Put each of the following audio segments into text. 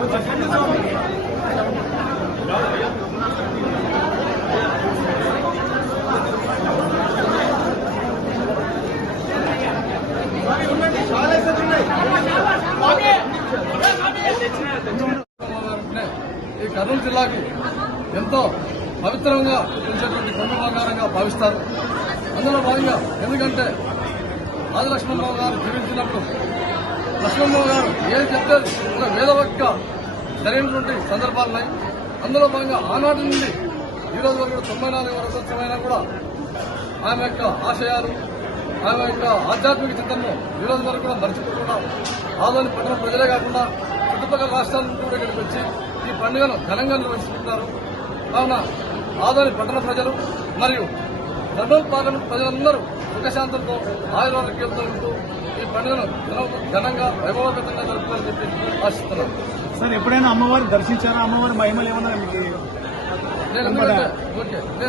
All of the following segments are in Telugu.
ఈ కర్నూలు జిల్లాకి ఎంతో పవిత్రంగా పెంచేటువంటి కొండ బంగారంగా భావిస్తారు. అందులో భాగంగా ఎందుకంటే ఆదిలక్ష్మణరావు గారు జీవించినప్పుడు లక్ష్మణరావు గారు ఏం చెప్తే ఒక వేదవక్క జరిగినటువంటి సందర్భాలున్నాయి. అందులో భాగంగా ఆనాటి నుండి ఈ రోజు వరకు 94 వరసమైనా కూడా ఆమె యొక్క ఆశయాలు, ఆమె యొక్క ఆధ్యాత్మిక చింతనను ఈ రోజు వరకు కూడా మర్చిపోకుండా ఆదోని పట్టణ ప్రజలే కాకుండా చుట్టుపక్కల రాష్ట్రాల నుండి కూడా ఇక్కడికి వచ్చి ఈ పండుగను ఘనంగా నిర్వహిస్తుంటారు. కావున ఆదోని పట్టణ ప్రజలు మరియు కర్నూలు పార్లమెంట్ ప్రజలందరూ సుఖశాంతంతో ఆయుర్వేదంతో ఉంటూ ఈ పండుగను ఘనంగా వైభవపేతంగా జరుపుకోవాలని చెప్పి ఆశిస్తున్నారు. సార్, ఎప్పుడైనా అమ్మవారు దర్శించారా? అమ్మవారి మహిమలు ఏమన్నా మీకు? నేను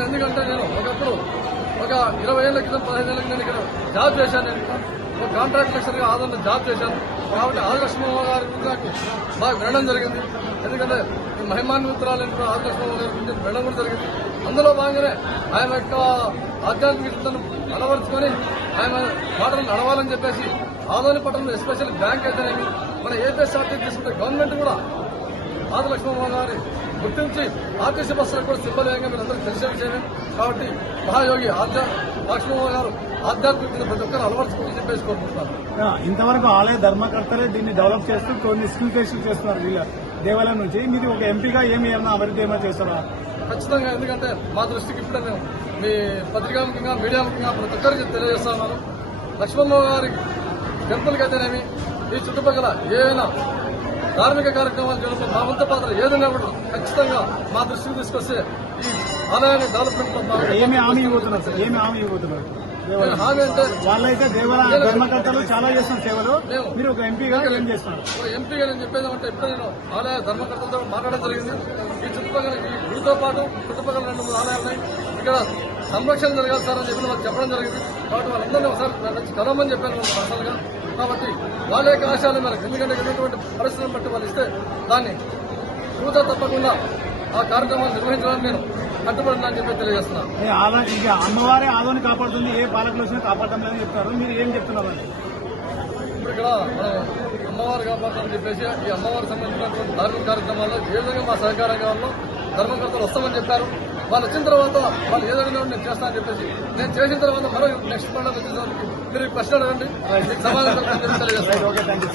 ఎందుకంటే నేను ఒకప్పుడు ఒక 20 ఏళ్ల క్రితం 15 ఏళ్ల క్రితం ఇక్కడ జాబ్ చేశాను. నేను ఒక కాంట్రాక్ట్ లెక్చర్గా ఆదరణ జాబ్ చేశాను. కాబట్టి ఆదిలక్ష్మమ్మ గారి గురించి నాకు బాగా వినడం జరిగింది. ఎందుకంటే ఈ మహిమాన్వితురాలైన ఆదిలక్ష్మమ్మ గారి గురించి వినడం కూడా జరిగింది. అందులో భాగంగానే ఆయన యొక్క ఆధ్యాత్మిక చింతను అలవరుచుకొని ఆయన మాటలు నడవాలని చెప్పేసి ఆదోని పట్టణంలో ఎస్పెషల్లీ బ్యాంక్ అయితేనేమి మన ఏపీఎస్ఆర్టీ తీసుకుంటే గవర్నమెంట్ కూడా ఆదిలక్ష్మమ్మ గారి గుర్తించి ఆర్టీసీ బస్సులకు కూడా సింబలేయంగా మీరు అందరూ తెలిసే విషయమే. కాబట్టి మహాయోగి లక్ష్మమ్మ గారు ఆధ్యాత్మిక ప్రతి ఒక్కరు అలవర్చుకోవాలని చెప్పేసి కోరుకుంటున్నారు. ఇంతవరకు ఆలయ ధర్మకర్తలే దీన్ని డెవలప్ చేస్తూ కొన్ని స్కిల్ టెస్టులు చేస్తున్నారు వీళ్ళ దేవాలయం నుంచి. మీరు ఒక ఎంపీగా ఏమైనా అభివృద్ధి ఏమైనా చేస్తారా? ఖచ్చితంగా. ఎందుకంటే మా దృష్టికి ఇప్పుడే మేము మీ పత్రికాముఖంగా మీడియా ముఖంగా ప్రతి ఒక్కరికి తెలియజేస్తున్నాను. లక్ష్మమ్మ గారి టెంపుల్కి అయితేనేమి ఈ చుట్టుపక్కల ఏదైనా ధార్మిక కార్యక్రమాలు చేయడంలో మా వంతు పాత్ర ఏదైనా కూడా ఖచ్చితంగా మా దృష్టికి తీసుకొస్తే ఈ ఆలయాన్ని డెవలప్మెంట్ లో ఏమి హామీ ఇవ్వబోతున్నారు సార్? ఏమి హామీ ఇవ్వబోతున్నారు? హామీ అంటే వాళ్ళైతే దేవాలయ ధర్మకర్తలు చాలా చేస్తున్న సేవలు, మీరు ఒక ఎంపీగా ఏం చేస్తున్నారు? ఒక ఎంపీగా నేను చెప్పేది అంటే ఇప్పుడు నేను ఆలయ ధర్మకర్తలతో మాట్లాడడం జరిగింది. ఈ చుట్టుపక్కల ఈ గుడితో పాటు చుట్టుపక్కల 2-3 ఆలయాలు ఉన్నాయి. ఇక్కడ సంరక్షణ జరగాలి సార్ అని చెప్పి వాళ్ళకి చెప్పడం జరిగింది. కాబట్టి వాళ్ళందరినీ ఒకసారి కలవమని చెప్పాను వాళ్ళు పర్సనల్ గా. కాబట్టి వాళ్ళ యొక్క ఆశయాల మేరకు, ఎందుకంటే ఉన్నటువంటి పరిస్థితులను బట్టి వాళ్ళు ఇస్తే దాన్ని పూజ తప్పకుండా ఆ కార్యక్రమాన్ని నిర్వహించడానికి నేను కట్టుబడినా అని చెప్పి తెలియజేస్తున్నాను. అమ్మవారే ఆదోని కాపాడుతుంది, ఏ పాలకులు వచ్చినా కాపాడటం లేదని చెప్తారు. మీరు ఏం చెప్తున్నారు? ఇప్పుడు ఇక్కడ అమ్మవారు కాపాడుతామని చెప్పేసి ఈ అమ్మవారికి సంబంధించినటువంటి ధార్మిక కార్యక్రమాల్లో ఏ విధంగా మా సహకారం కావాలో ధర్మకర్తలు వస్తామని చెప్పారు. వాళ్ళు వచ్చిన తర్వాత వాళ్ళు ఏదైనా నేను చేస్తానని చెప్పేసి నేను చేసిన తర్వాత మరో నెక్స్ట్ పండుగ వచ్చేసరికి మీరు ప్రశ్న అడగండి, సమాధానం తెలియజేస్తాను.